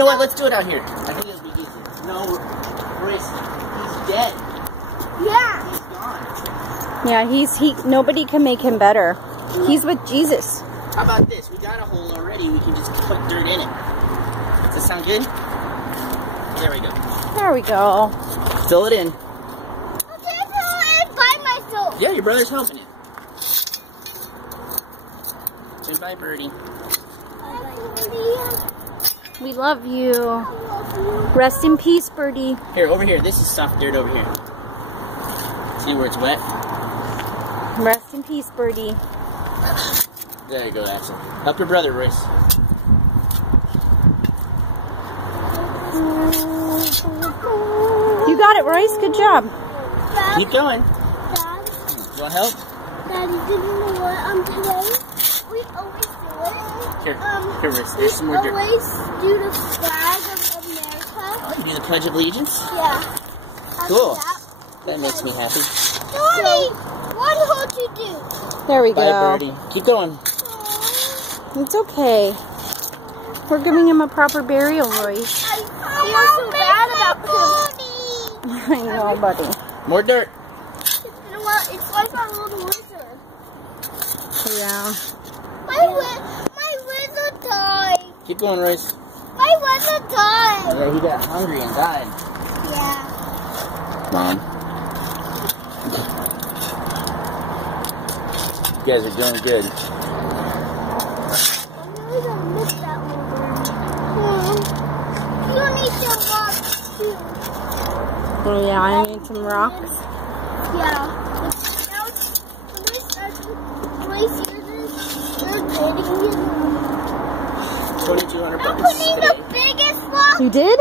know what? Let's do it out here. I think it'll be easier. No, Royce, he's dead. Yeah. He's gone. Yeah, nobody can make him better. He's with Jesus. How about this? We got a hole already. We can just put dirt in it. Does that sound good? There we go. There we go. Fill it in. I'll just fill it by myself. Yeah, your brother's helping you. Goodbye, Birdie. We love you. Rest in peace, Birdie. Here, over here. This is soft dirt over here. See where it's wet? Rest in peace, Birdie. There you go, Axel. Help your brother, Royce. You got it, Royce. Good job. Dad, Keep going. Dad, You want help? Daddy, did you know what? Today we always do it. Here, Royce. There's some more dirt. We always do the flag of America. Oh, you do the Pledge of Allegiance? Yeah. Cool. That makes me happy. Daddy, what would you do? There we Bye, go. Birdie. Keep going. It's okay. We're giving him a proper burial, Royce. I feel so bad about him. I know, buddy. More dirt. You know what? It's like our little wizard. Yeah. My wizard died. Keep going, Royce. My wizard died. Yeah, he got hungry and died. Yeah. Mom. You guys are doing good. I'm really gonna miss that little bird. You need some rocks too. Oh, yeah, I need some rocks. Yeah. Now, when we start building it, 2,200 I'm bucks putting today. the biggest rock. You did?